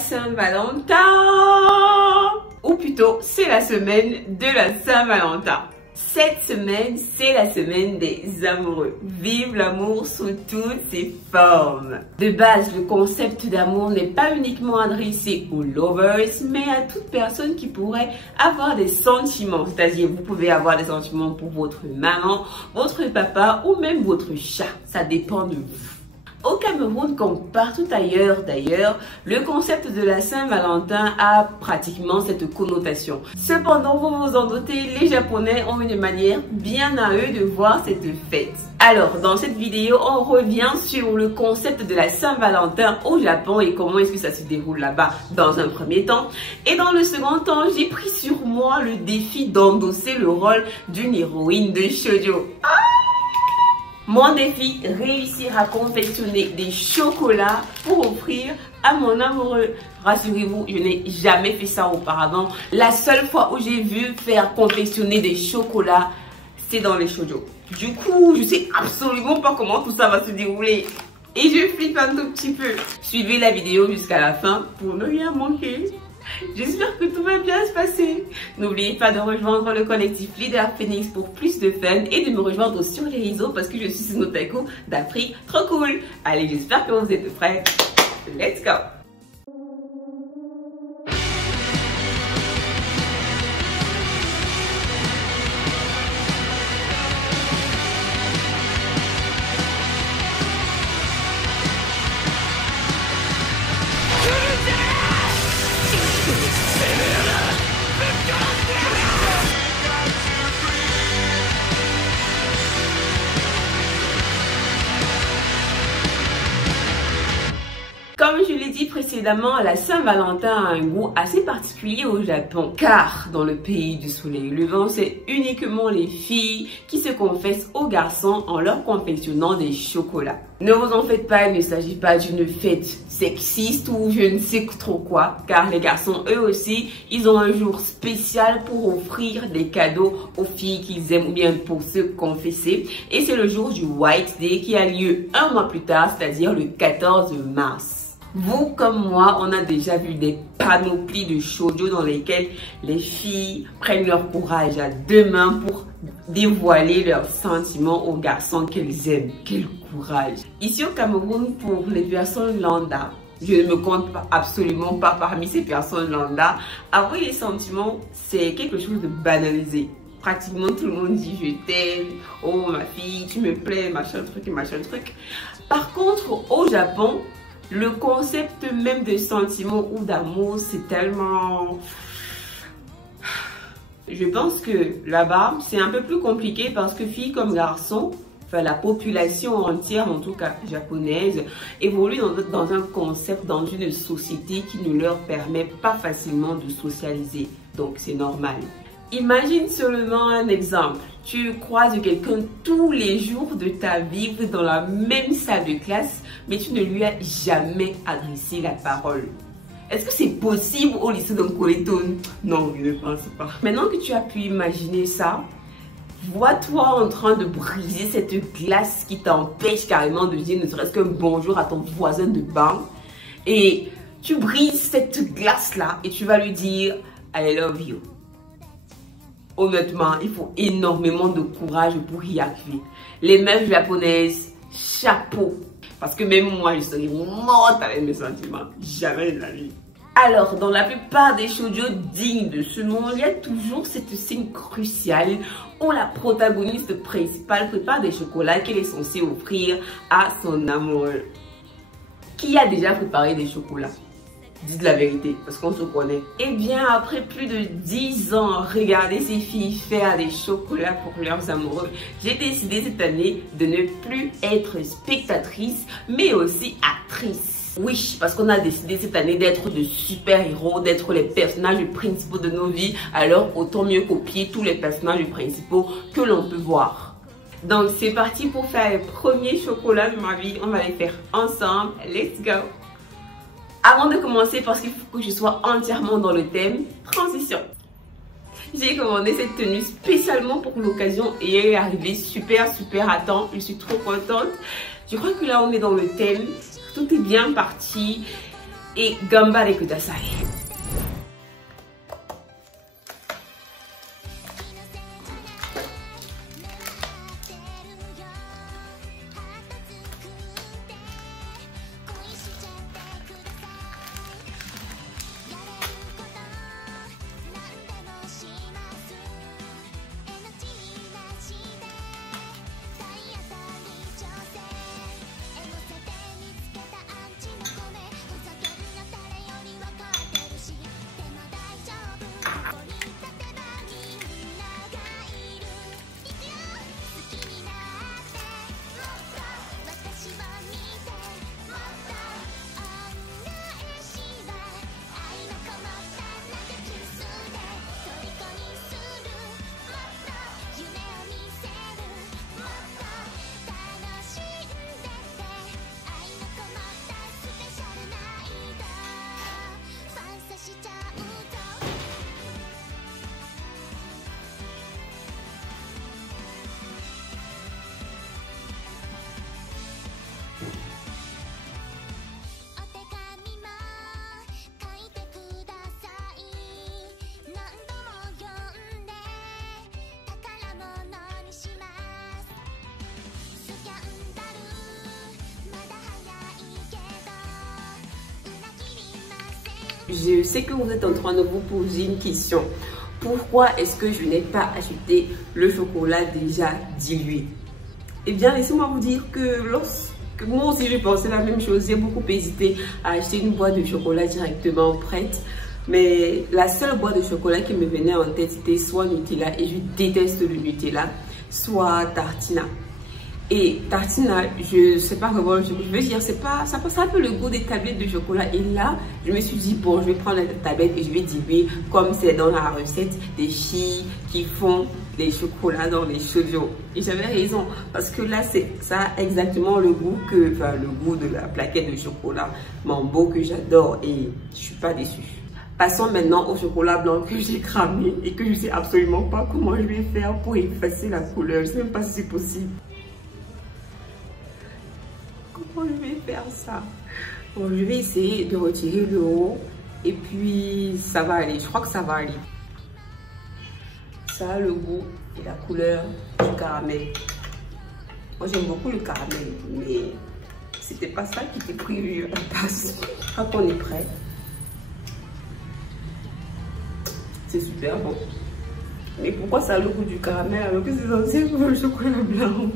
Saint-Valentin. Ou plutôt, c'est la semaine de la Saint-Valentin. Cette semaine, c'est la semaine des amoureux. Vive l'amour sous toutes ses formes. De base, le concept d'amour n'est pas uniquement adressé aux lovers, mais à toute personne qui pourrait avoir des sentiments. C'est-à-dire, vous pouvez avoir des sentiments pour votre maman, votre papa ou même votre chat. Ça dépend de vous. Au Cameroun, comme partout ailleurs d'ailleurs, le concept de la Saint-Valentin a pratiquement cette connotation. Cependant, vous vous en doutez, les Japonais ont une manière bien à eux de voir cette fête. Alors, dans cette vidéo, on revient sur le concept de la Saint-Valentin au Japon et comment est-ce que ça se déroule là-bas dans un premier temps. Et dans le second temps, j'ai pris sur moi le défi d'endosser le rôle d'une héroïne de shoujo. Mon défi, réussir à confectionner des chocolats pour offrir à mon amoureux. Rassurez-vous, je n'ai jamais fait ça auparavant. La seule fois où j'ai vu faire confectionner des chocolats, c'est dans les shoujo. Du coup, je sais absolument pas comment tout ça va se dérouler. Et je flippe un tout petit peu. Suivez la vidéo jusqu'à la fin pour ne rien manquer. J'espère que tout va bien se passer. N'oubliez pas de rejoindre le collectif Leader Phoenix pour plus de fun et de me rejoindre sur les réseaux parce que je suis une otaku d'Afrique trop cool. Allez, j'espère que vous êtes prêts. Let's go! Comme je l'ai dit précédemment, la Saint-Valentin a un goût assez particulier au Japon. Car dans le pays du soleil levant, c'est uniquement les filles qui se confessent aux garçons en leur confectionnant des chocolats. Ne vous en faites pas, il ne s'agit pas d'une fête sexiste ou je ne sais trop quoi. Car les garçons, eux aussi, ils ont un jour spécial pour offrir des cadeaux aux filles qu'ils aiment ou bien pour se confesser. Et c'est le jour du White Day qui a lieu un mois plus tard, c'est-à-dire le 14 mars. Vous comme moi, on a déjà vu des panoplies de shoujo dans lesquelles les filles prennent leur courage à deux mains pour dévoiler leurs sentiments aux garçons qu'elles aiment. Quel courage! Ici au Cameroun, pour les personnes lambda, je ne me compte absolument pas parmi ces personnes lambda, avouer les sentiments, c'est quelque chose de banalisé. Pratiquement tout le monde dit je t'aime, oh ma fille, tu me plais, machin truc et machin truc. Par contre, au Japon, le concept même de sentiment ou d'amour, c'est tellement... Je pense que là-bas, c'est un peu plus compliqué parce que filles comme garçons, enfin la population entière, en tout cas japonaise, évolue dans un concept, dans une société qui ne leur permet pas facilement de socialiser. Donc c'est normal. Imagine seulement un exemple. Tu croises quelqu'un tous les jours de ta vie dans la même salle de classe, mais tu ne lui as jamais adressé la parole. Est-ce que c'est possible au lycée d'Onkoleton? Non, je ne pense pas. Maintenant que tu as pu imaginer ça, vois-toi en train de briser cette glace qui t'empêche carrément de dire ne serait-ce qu'un bonjour à ton voisin de banc. Et tu brises cette glace-là et tu vas lui dire « I love you ». Honnêtement, il faut énormément de courage pour y arriver. Les meufs japonaises, chapeau. Parce que même moi, je serais morte avec mes sentiments. Jamais de la vie. Alors, dans la plupart des shoujo dignes de ce nom, il y a toujours cette scène cruciale où la protagoniste principale prépare des chocolats qu'elle est censée offrir à son amoureux. Qui a déjà préparé des chocolats? Dites la vérité, parce qu'on se connaît. Eh bien, après plus de 10 ans, regarder ces filles faire des chocolats pour leurs amoureux, j'ai décidé cette année de ne plus être spectatrice, mais aussi actrice. Oui, parce qu'on a décidé cette année d'être de super-héros, d'être les personnages principaux de nos vies, alors autant mieux copier tous les personnages principaux que l'on peut voir. Donc, c'est parti pour faire les premiers chocolats de ma vie. On va les faire ensemble. Let's go! Avant de commencer, parce qu'il faut que je sois entièrement dans le thème, transition. J'ai commandé cette tenue spécialement pour l'occasion et elle est arrivée super à temps. Je suis trop contente. Je crois que là on est dans le thème. Tout est bien parti. et gambare kudasai. Je sais que vous êtes en train de vous poser une question. Pourquoi est-ce que je n'ai pas acheté le chocolat déjà dilué? Eh bien, laissez-moi vous dire que lorsque moi aussi je pensais la même chose, j'ai beaucoup hésité à acheter une boîte de chocolat directement prête. Mais la seule boîte de chocolat qui me venait en tête, c'était soit Nutella, et je déteste le Nutella, soit Tartina. Et Tartina, je sais pas comment je veux dire, c'est pas, ça passe un peu le goût des tablettes de chocolat. Et là, je me suis dit, bon, je vais prendre la tablette et je vais diluer comme c'est dans la recette des filles qui font des chocolats dans les chaudions. Et j'avais raison, parce que là, ça a exactement le goût le goût de la plaquette de chocolat Mambo que j'adore et je suis pas déçue. Passons maintenant au chocolat blanc que j'ai cramé et que je sais absolument pas comment je vais faire pour effacer la couleur. Je sais même pas si c'est possible. Comment je vais faire ça? Bon, je vais essayer de retirer le haut et puis ça va aller. Je crois que ça va aller. Ça a le goût et la couleur du caramel. Moi j'aime beaucoup le caramel, mais c'était pas ça qui était prévu à la base. Je crois qu'on est prêt. C'est super bon. Mais pourquoi ça a le goût du caramel alors que c'est censé être le chocolat blanc?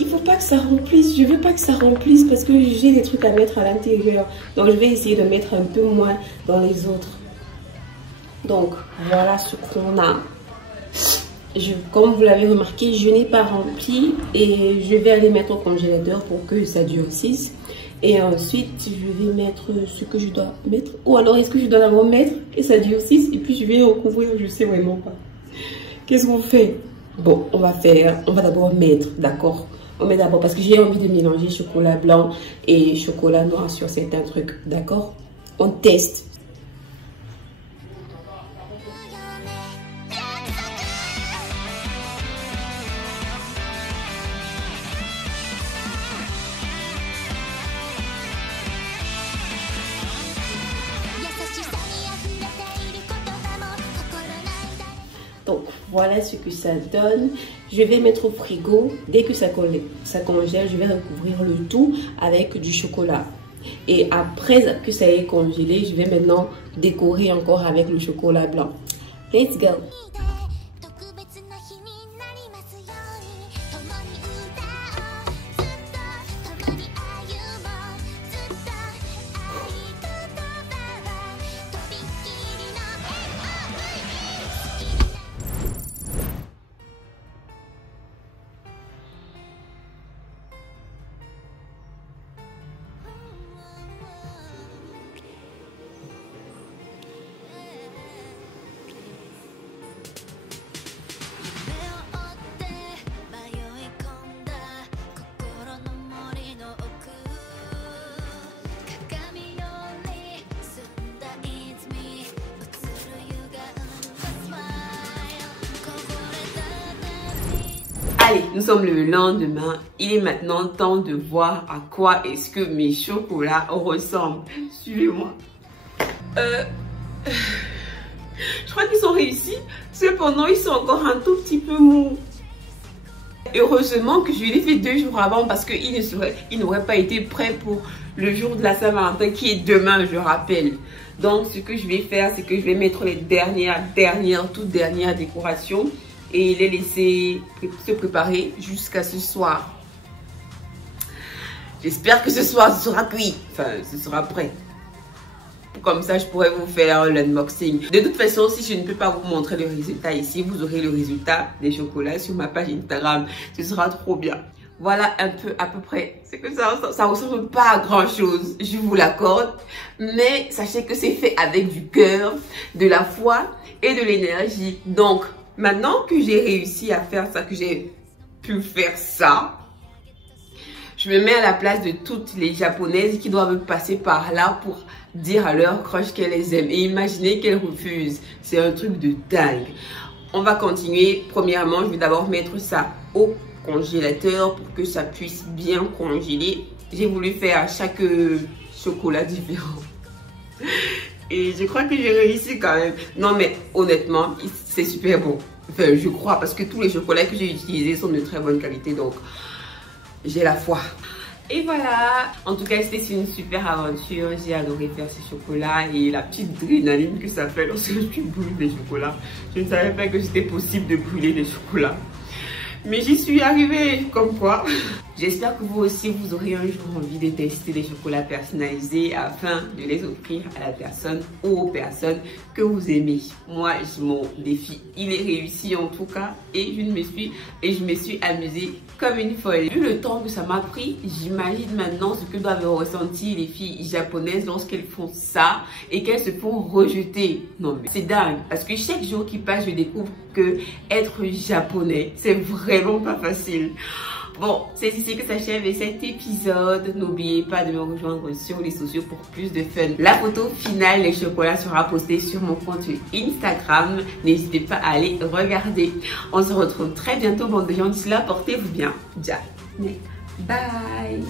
Il faut pas que ça remplisse, je veux pas que ça remplisse parce que j'ai des trucs à mettre à l'intérieur. Donc je vais essayer de mettre un peu moins dans les autres. Donc voilà ce qu'on a. Comme vous l'avez remarqué, je n'ai pas rempli et je vais aller mettre au congélateur pour que ça durcisse. Et ensuite, je vais mettre ce que je dois mettre. Ou alors, est-ce que je dois d'abord mettre et ça durcisse et puis je vais recouvrir, je sais vraiment pas. Qu'est-ce qu'on fait? Bon, on va d'abord mettre, d'accord? On met d'abord parce que j'ai envie de mélanger chocolat blanc et chocolat noir sur certains trucs, d'accord? On teste. Donc voilà ce que ça donne. Je vais mettre au frigo. Dès que ça congèle, je vais recouvrir le tout avec du chocolat. Et après que ça ait congelé, je vais maintenant décorer encore avec le chocolat blanc. Let's go! Allez, nous sommes le lendemain. Il est maintenant temps de voir à quoi est-ce que mes chocolats ressemblent. Suivez-moi. Je crois qu'ils sont réussis. Cependant, ils sont encore un tout petit peu mous. Heureusement que je l'ai fait 2 jours avant parce qu'ils n'auraient pas été prêts pour le jour de la Saint-Valentin qui est demain, je rappelle. Donc, ce que je vais faire, c'est que je vais mettre les toutes dernières décorations et les laisser se préparer jusqu'à ce soir. J'espère que ce soir, ce sera cuit. Enfin, ce sera prêt. Comme ça, je pourrais vous faire l'unboxing. De toute façon, si je ne peux pas vous montrer le résultat ici, vous aurez le résultat des chocolats sur ma page Instagram. Ce sera trop bien. Voilà un peu à peu près. C'est que ça ressemble pas à grand chose, je vous l'accorde. Mais sachez que c'est fait avec du cœur, de la foi et de l'énergie. Donc, maintenant que j'ai réussi à faire ça, que j'ai pu faire ça, je me mets à la place de toutes les japonaises qui doivent passer par là pour dire à leur crush qu'elles les aiment. Et imaginez qu'elles refusent. C'est un truc de dingue. On va continuer. Premièrement, je vais d'abord mettre ça au congélateur pour que ça puisse bien congeler. J'ai voulu faire chaque chocolat différent. Et je crois que j'ai réussi quand même. Non mais honnêtement, c'est super bon. Enfin, je crois parce que tous les chocolats que j'ai utilisés sont de très bonne qualité. Donc, j'ai la foi. Et voilà. En tout cas, c'était une super aventure. J'ai adoré faire ces chocolats et la petite adrénaline que ça fait lorsque tu brûles des chocolats. Je ne savais pas que c'était possible de brûler des chocolats. Mais j'y suis arrivée, comme quoi. J'espère que vous aussi, vous aurez un jour envie de tester des chocolats personnalisés afin de les offrir à la personne ou aux personnes que vous aimez. Moi, mon défi, il est réussi en tout cas et je me suis amusée comme une folle. Vu le temps que ça m'a pris, j'imagine maintenant ce que doivent ressentir les filles japonaises lorsqu'elles font ça et qu'elles se font rejeter. Non mais c'est dingue parce que chaque jour qui passe, je découvre que être japonais, c'est vraiment pas facile. Bon, c'est ici que s'achève cet épisode. N'oubliez pas de me rejoindre sur les sociaux pour plus de fun. La photo finale des chocolats sera postée sur mon compte Instagram. N'hésitez pas à aller regarder. On se retrouve très bientôt, bande de gens. D'ici là, portez-vous bien. Bye.